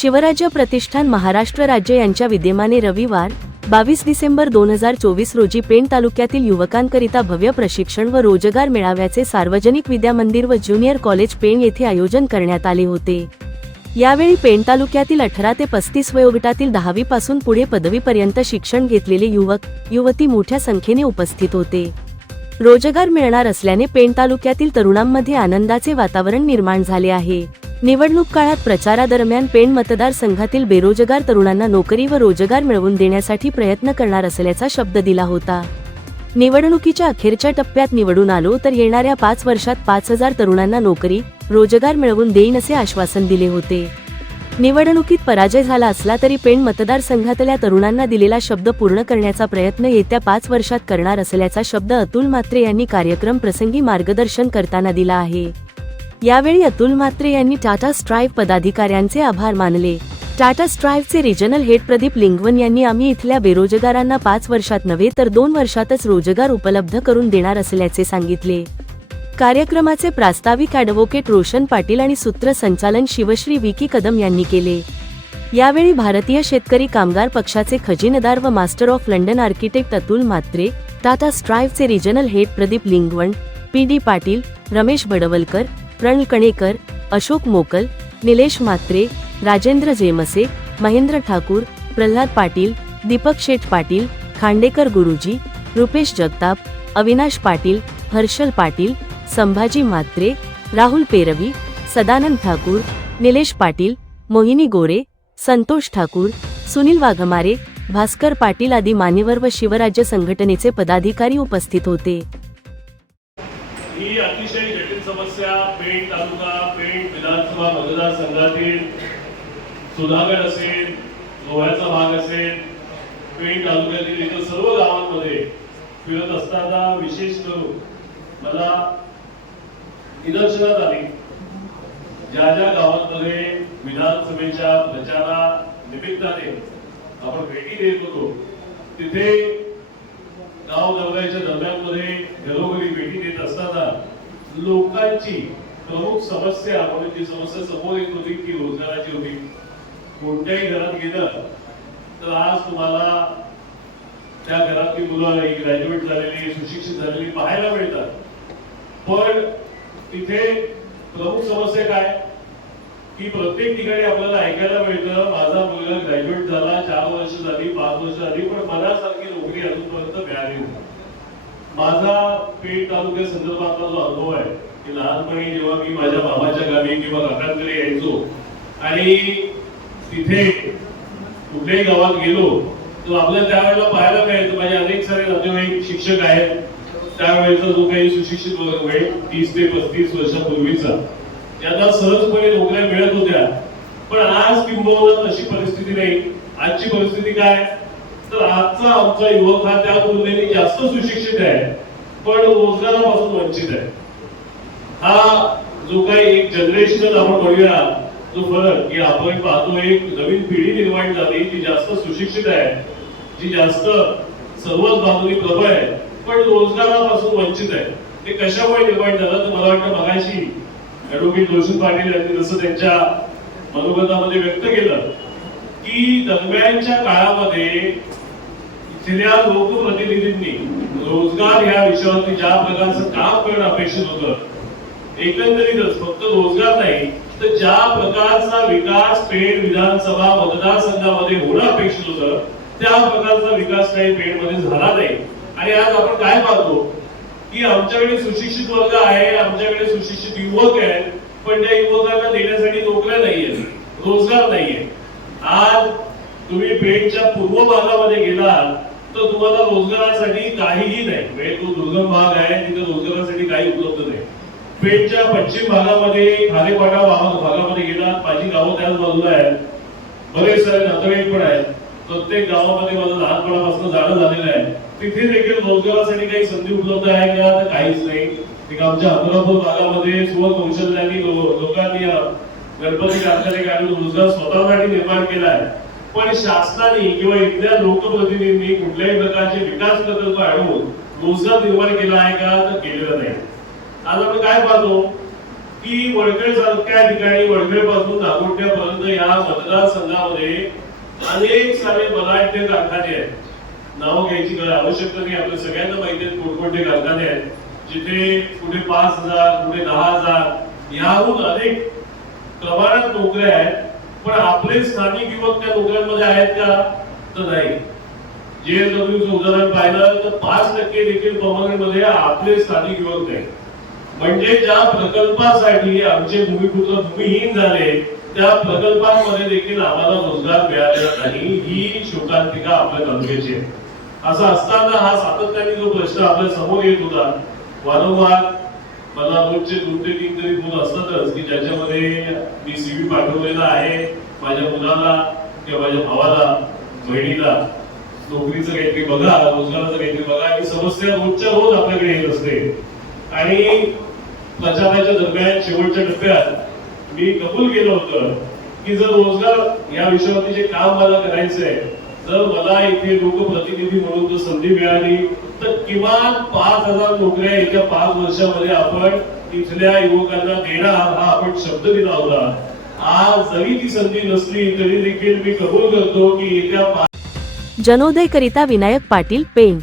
शिवराज्य प्रतिष्ठान महाराष्ट्र राज्य यांच्या विद्यमाने रविवार बावीस डिसेंबर दोन हजार चोवीस रोजी पेण तालुक्यातील युवकांकरिता भव्य प्रशिक्षण व रोजगार मेळाव्याचे सार्वजनिक विद्या मंदिर व ज्युनियर कॉलेज पेण येथे आयोजन करण्यात आले होते. यावेळी पेण तालुक्यातील अठरा ते पस्तीस वयोगटातील दहावी पासून पुढे पदवीपर्यंत शिक्षण घेतलेले युवक युवती मोठ्या संख्येने उपस्थित होते. रोजगार मिळणार असल्याने पेण तालुक्यातील तरुणांमध्ये आनंदाचे वातावरण निर्माण झाले आहे. निवडणूक काळात प्रचारादरम्यान पेण मतदारसंघातील बेरोजगार तरुणांना नोकरी व रोजगार मिळवून देण्यासाठी प्रयत्न करणार असल्याचा शब्द दिला होता. निवडणुकीच्या अखेरच्या टप्प्यात निवडून आलो तर येणाऱ्या पाच वर्षात पाच हजार तरुणांना नोकरी रोजगार मिळवून देईन असे आश्वासन दिले होते. निवडणुकीत पराजय झाला असला तरी पेण मतदारसंघातल्या तरुणांना दिलेला शब्द पूर्ण करण्याचा प्रयत्न येत्या पाच वर्षात करणार असल्याचा शब्द अतुल म्हात्रे यांनी कार्यक्रम प्रसंगी मार्गदर्शन करताना दिला आहे. यावेळी अतुल म्हात्रे यांनी टाटा स्ट्राईव्ह पदाधिकाऱ्यांचे आभार मानले. टाटा स्ट्राईव्हचे रिजनल हेड प्रदीप लिंगवन यांनी आम्ही इथल्या बेरोजगारांना पाच वर्षात नव्हे तर दोन वर्षातच रोजगार उपलब्ध करून देणार असल्याचे सांगितले. कार्यक्रमाचे प्रास्ताविक ॲडव्होकेट रोशन पाटील आणि सूत्रसंचालन शिवश्री विकी कदम यांनी केले. यावेळी भारतीय शेतकरी कामगार पक्षाचे खजिनदार व master of London architect Atul Mhatre Tata स्ट्राईव्हचे regional head Pradeep Lingwan P D Patil Ramesh Badwalkar Prankanekar Ashok Mokal Nilesh Mhatre Rajendra जेमसे Mahendra Thakur Pralhad Patil Deepak शेठ पाटील खांडेकर गुरुजी रुपेश जगताप अविनाश पाटील हर्षल पाटील संभाजी म्हात्रे राहुल पेरवी सदानंद ठाकूर निलेश पाटील मोहिनी गोरे संतोष ठाकूर सुनील वाघमारे भास्कर पाटील आदी मान्यवर व शिवराज्य संघटनेचे पदाधिकारी उपस्थित होते. जिल्ह्याच्या पेण तालुका पेण विधानसभा मतदारसंघातील सुधागड असेल लोह्याचा भाग असेल पेण तालुक्यातील इतर सर्व गावांमध्ये फिरत असताना विशेष करून मला निदर्शनात आली. ज्या ज्या गावांमध्ये विधानसभेच्या प्रचारा निमित्ताने आपण भेटी देत होतो तिथे गाव दरम्यानच्या दरम्यानमध्ये घरोघरी लोकांची प्रमुख समस्या म्हणून जी समस्या समोर येत होती ती रोजगाराची होती. कोणत्याही घरात गेलं तर आज तुम्हाला त्या घरातली मुलं ग्रॅज्युएट झालेली सुशिक्षित झालेली पाहायला मिळतात. पण तिथे प्रमुख समस्या काय? की प्रत्येक ठिकाणी आपल्याला ऐकायला मिळतं माझा मुलगा ग्रॅज्युएट झाला चार वर्ष झाली पाच वर्ष झाली पण मनासारखी नोकरी अजूनपर्यंत मिळाली होती माझा पेठ तालुक्या संदर्भातला जो अनुभव आहे की लहानपणी जेव्हा मी माझ्या मामाच्या गावी किंवा काकांकडे यायचो आणि तिथे कुठल्याही गावात गेलो तर आपल्याला त्यावेळेला पाहायला मिळायचं माझे अनेक सारे नातेवाईक शिक्षक आहेत. त्यावेळेचा जो काही सुशिक्षित वर्ग आहे तीस ते पस्तीस वर्षापूर्वीचा. त्यांना सहजपणे नोकऱ्या मिळत होत्या. पण आज किंबहुना तशी परिस्थिती नाही. आजची परिस्थिती काय? आजचा युवक हा त्या तुलनेने जास्त सुशिक्षित आहे पण रोजगारापासून वंचित आहे. हा जो काही एक जनरेशनल आपण म्हणूया जो फरक की आपण पाहतो एक नवीन पिढी निर्माण झाली जी जास्त सुशिक्षित आहे जी जास्त सर्वच बाजूनी प्रबळ आहे पण रोजगारापासून वंचित आहे. ते कशामुळे निर्माण झालं? तर मला वाटतं मगाशी ऍडव्होकेट रोशन पाटील यांनी जसं त्यांच्या मनोगतामध्ये व्यक्त केलं की दरम्यानच्या काळामध्ये इथल्या लोकप्रतिनिधींनी रोजगार या विषयावरती ज्या प्रकारचं काम करणं अपेक्षित होतं एकंदरीतच फक्त रोजगार नाही तर ज्या प्रकारचा विकास पेड विधानसभा मतदारसंघामध्ये होणं अपेक्षित होतं त्या प्रकारचा विकास काही पेडमध्ये झाला नाही. आणि आज आपण काय पाहतो की आमच्याकडे सुशिक्षित वर्ग आहे आमच्याकडे सुशिक्षित युवक आहेत पण त्या युवकांना देण्यासाठी नोकऱ्या नाहीये रोजगार नाहीये. आज तुम्ही पेठच्या पूर्व भागामध्ये गेलात तर तुम्हाला रोजगारासाठी काहीही नाही. म्हणजे तो दुर्गम भाग आहे तिथे रोजगारासाठी काही उपलब्ध नाही. पेठच्या पश्चिम भागामध्ये खारेपाटा भाग- भागामध्ये गेला माझी गावं त्याच बाजूला आहेत. बरेच सारे नातेवाईक पण आहेत. प्रत्येक गावामध्ये माझं लहानपणापासून जाणं झालेलं आहे. तिथे देखील रोजगारासाठी काही संधी उपलब्ध आहे का? तर काहीच नाही. एक आमच्या अमरापूर भागामध्ये स्वकौशल्याने लोकांनी गणपती कारखाने काढून रोजगार स्वतःसाठी निर्माण केला आहे. पण शासनाने किंवा इथल्या लोकप्रतिनिधींनी कुठल्याही प्रकारचे विकास प्रकल्प आणून रोजगार निर्माण केला आहे का तर केलेला नाही. आज आपण काय पाहतो? की वडखेड सारख्या ठिकाणी वडखेडपासून नागोठण्यापर्यंत या मतदारसंघामध्ये अनेक सारे बलाढ्य कारखाने आहेत. नाव घ्यायची गरज आवश्यकता नाही. आपल्या सगळ्यांना माहिती आहेत कोणकोणते कारखाने आहेत. जिथे कुठे पाच हजार कुठे दहा हजार याहून अनेक प्रमाणात नोकऱ्या आहेत. पण आपले स्थानिक युवक त्या नोकऱ्यांमध्ये आहेत का? तर नाही. जेएसडब्ल्यूचं उदाहरण पाहिलं तर पाच टक्के देखील मध्ये आपले स्थानिक युवक नाही म्हणजे ज्या प्रकल्पासाठी आमचे भूमिपुत्र भूमिहीन झाले त्या प्रकल्पांमध्ये देखील आम्हाला रोजगार मिळालेला नाही. ही शोकांतिका आपल्या तालुक्याची आहे. असं असताना हा सातत्याने जो प्रश्न आपल्यासमोर येत होता वारंवार मला रोजचे दोन ते तीन तरी फोन असतातच की ज्याच्यामध्ये मी सीव्ही पाठवलेला आहे माझ्या मुलाला किंवा माझ्या भावाला बहिणीला. नोकरीचं काहीतरी बघा रोजगाराचं काहीतरी बघा. ही समस्या रोजच्या रोज आपल्याकडे येत असते. आणि प्रचाराच्या दरम्यान शेवटच्या टप्प्यात मी कबूल केलं होतं की जर रोजगार या विषयावरती जे काम मला करायचं आहे जर मला इथे लोकप्रतिनिधी म्हणून जर संधी मिळाली तर किमान पाच हजार नोकऱ्या येत्या पाच वर्षामध्ये आपण इथल्या युवकांना देणार हा आपण शब्द दिला होता. आज जरी ती संधी नसली तरी देखील मी कबूल करतो की येत्या पाच जनोदयकरिता विनायक पाटील पेंग